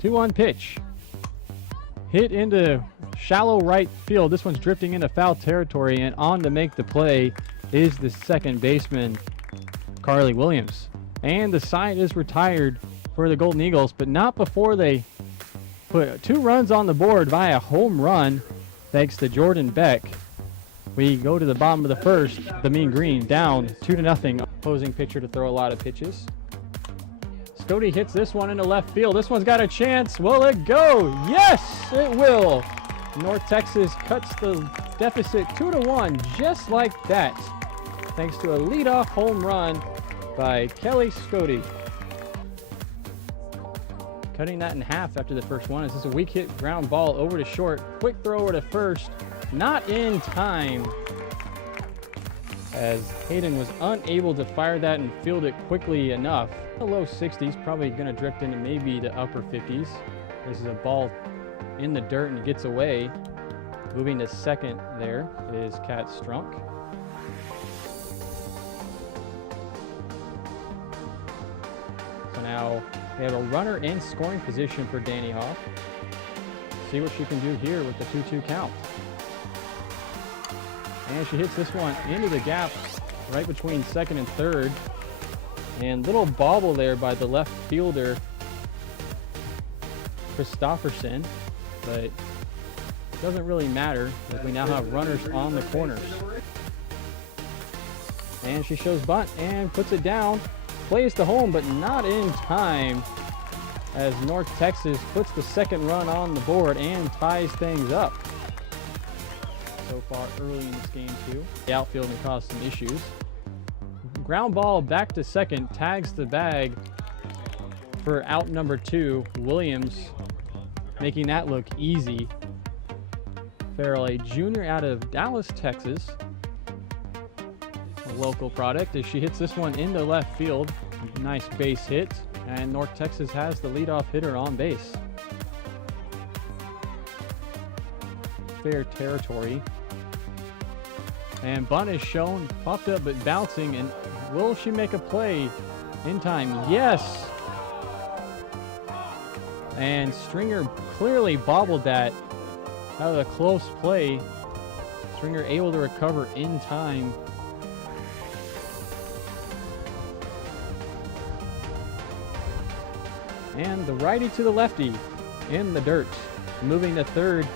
2-1 pitch. Hit into shallow right field. This one's drifting into foul territory, and on to make the play is the second baseman, Carly Williams. And the side is retired for the Golden Eagles, but not before they put 2 runs on the board via home run thanks to Jordan Beck. We go to the bottom of the first. The Mean Green down 2-0. Opposing pitcher to throw a lot of pitches. Scotty hits this one into left field. This one's got a chance. Will it go? Yes, it will. North Texas cuts the deficit 2-1 just like that, thanks to a leadoff home run by Kelly Scotty. Cutting that in half after the first one. This is a weak hit ground ball over to short. Quick throw over to first. Not in time, as Hayden was unable to fire that and field it quickly enough. The low 60s, probably going to drift into maybe the upper 50s. This is a ball in the dirt and it gets away. Moving to second there is Kat Strunk. So now we have a runner in scoring position for Danny Hoff. See what she can do here with the 2-2 count. And she hits this one into the gap right between second and third. And little bobble there by the left fielder, Christofferson, but it doesn't really matter as we now have runners on the corners. And she shows bunt and puts it down, plays to home, but not in time, as North Texas puts the second run on the board and ties things up. So far early in this game too. The outfield can cause some issues. Ground ball back to second, tags the bag for out number 2. Williams making that look easy. Farrell, a junior out of Dallas, Texas. A local product as she hits this one into left field. Nice base hit, and North Texas has the leadoff hitter on base. Fair territory. And bunt is shown, popped up but bouncing, and will she make a play in time? Yes! And Stringer clearly bobbled that out of a close play. Stringer able to recover in time. And the righty to the lefty in the dirt. Moving to third,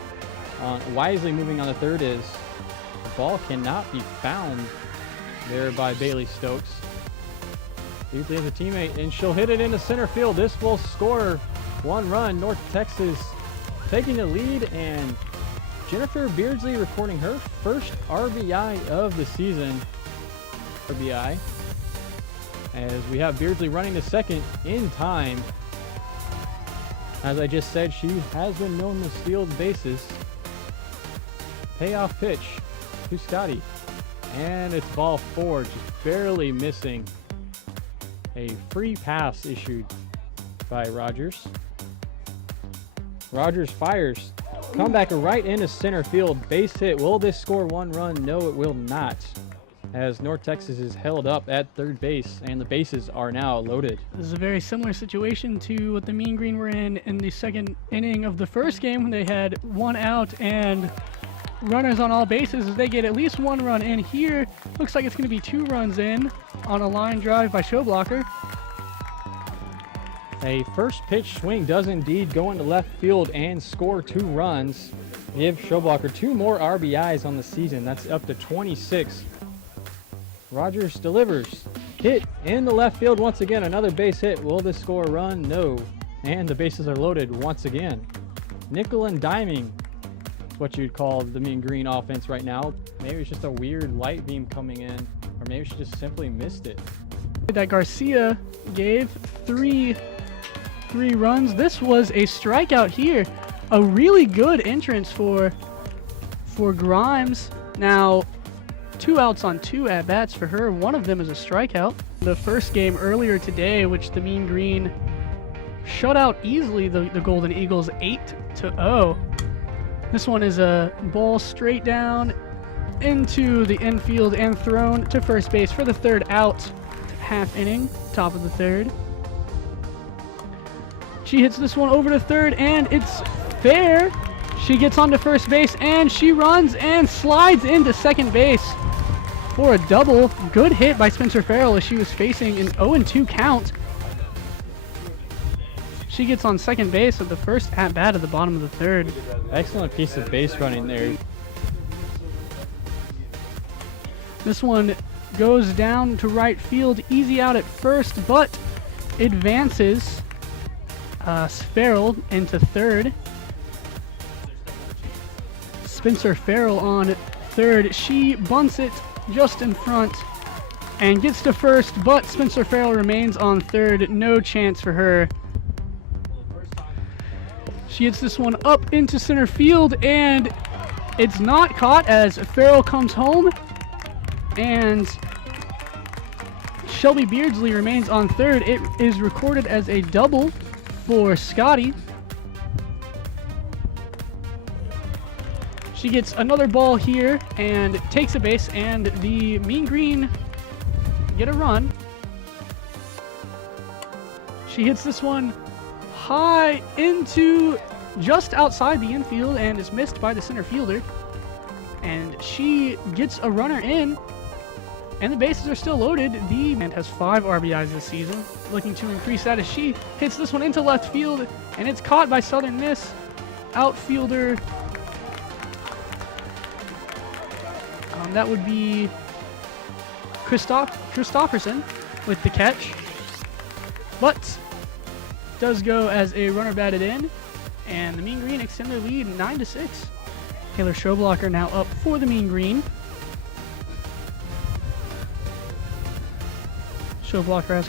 wisely moving on the third is ball cannot be found there by Bailey Stokes. Beasley has a teammate, and she'll hit it into center field. This will score 1 run. North Texas taking the lead, and Jennifer Beardsley recording her first RBI of the season. RBI. As we have Beardsley running to second in time. As I just said, she has been known to steal the bases. Payoff pitch to Scotty, and it's ball 4, just barely missing. A free pass issued by Rogers. Rogers fires, comeback right into center field, base hit. Will this score 1 run? No, it will not, as North Texas is held up at third base and the bases are now loaded. This is a very similar situation to what the Mean Green were in the second inning of the first game, when they had 1 out and runners on all bases, as they get at least 1 run in. Here looks like it's going to be 2 runs in on a line drive by Showblocker. A first pitch swing does indeed go into left field and score 2 runs. Give Showblocker 2 more RBIs on the season. That's up to 26. Rogers delivers. Hit in the left field once again. Another base hit. Will this score a run? No. And the bases are loaded once again. Nickel and diming. What you'd call the Mean Green offense right now. Maybe it's just a weird light beam coming in, or maybe she just simply missed it. That Garcia gave 3 runs. This was a strikeout here. A really good entrance for Grimes. Now 2 outs on 2 at-bats for her. One of them is a strikeout. The first game earlier today, which the Mean Green shut out easily the Golden Eagles 8-0. This one is a ball straight down into the infield and thrown to first base for the 3rd out. Half inning, top of the 3rd. She hits this one over to third, and it's fair. She gets onto first base, and she runs and slides into second base for a double. Good hit by Spencer Farrell as she was facing an 0-2 count. She gets on second base with the first at-bat at the bottom of the third. Excellent piece of base running there. This one goes down to right field, easy out at first, but advances Farrell into third. Spencer Farrell on third. She bunts it just in front and gets to first, but Spencer Farrell remains on third. No chance for her. She hits this one up into center field, and it's not caught as Farrell comes home, and Shelby Beardsley remains on third. It is recorded as a double for Scotty. She gets another ball here and takes a base, and the Mean Green get a run. She hits this one high into just outside the infield and is missed by the center fielder. And she gets a runner in, and the bases are still loaded. The man has 5 RBIs this season, looking to increase that as she hits this one into left field, and it's caught by Southern Miss outfielder. That would be Christopherson with the catch, but does go as a runner batted in, and the Mean Green extend their lead 9-6. Taylor Schoblocker now up for the Mean Green. Schoblocker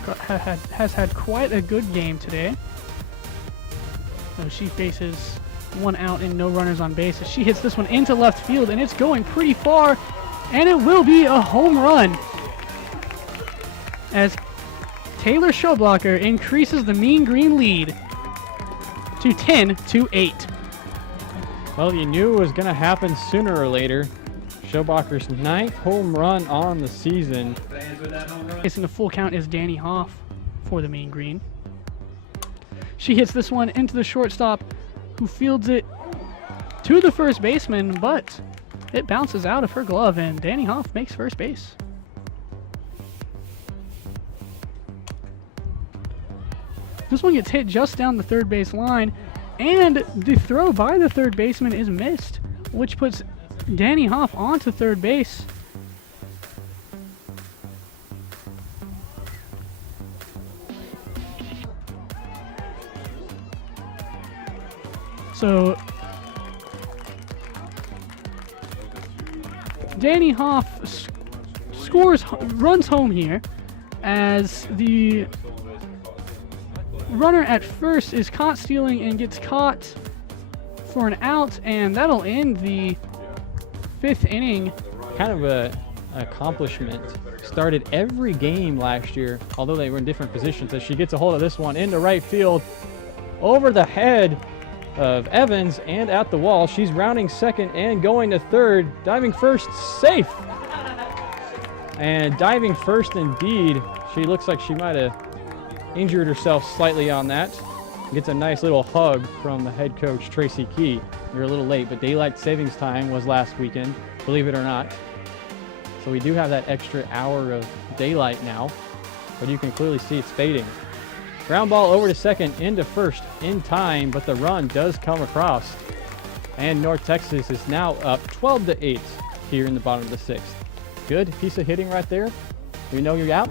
has had quite a good game today. So she faces 1 out and no runners on base as she hits this one into left field, and it's going pretty far, and it will be a home run as Taylor Schoblocker increases the Mean Green lead to 10-8. Well, you knew it was going to happen sooner or later. Schoblocher's 9th home run on the season. Facing the full count is Danny Hoff for the Mean Green. She hits this one into the shortstop, who fields it to the first baseman, but it bounces out of her glove, and Danny Hoff makes first base. This one gets hit just down the third base line, and the throw by the third baseman is missed, which puts Danny Hoff onto third base. So Danny Hoff runs home here as the runner at first is caught stealing and gets caught for an out, and that'll end the 5th inning. Kind of an accomplishment. Started every game last year, although they were in different positions, as she gets a hold of this one into right field over the head of Evans and at the wall. She's rounding second and going to third. Diving first, safe. And diving first indeed. She looks like she might have injured herself slightly on that. Gets a nice little hug from the head coach, Tracy Key. You're a little late, but daylight savings time was last weekend, believe it or not. So we do have that extra hour of daylight now, but you can clearly see it's fading. Ground ball over to second, into first in time, but the run does come across. And North Texas is now up 12-8 here in the bottom of the 6th. Good piece of hitting right there. You know you're out.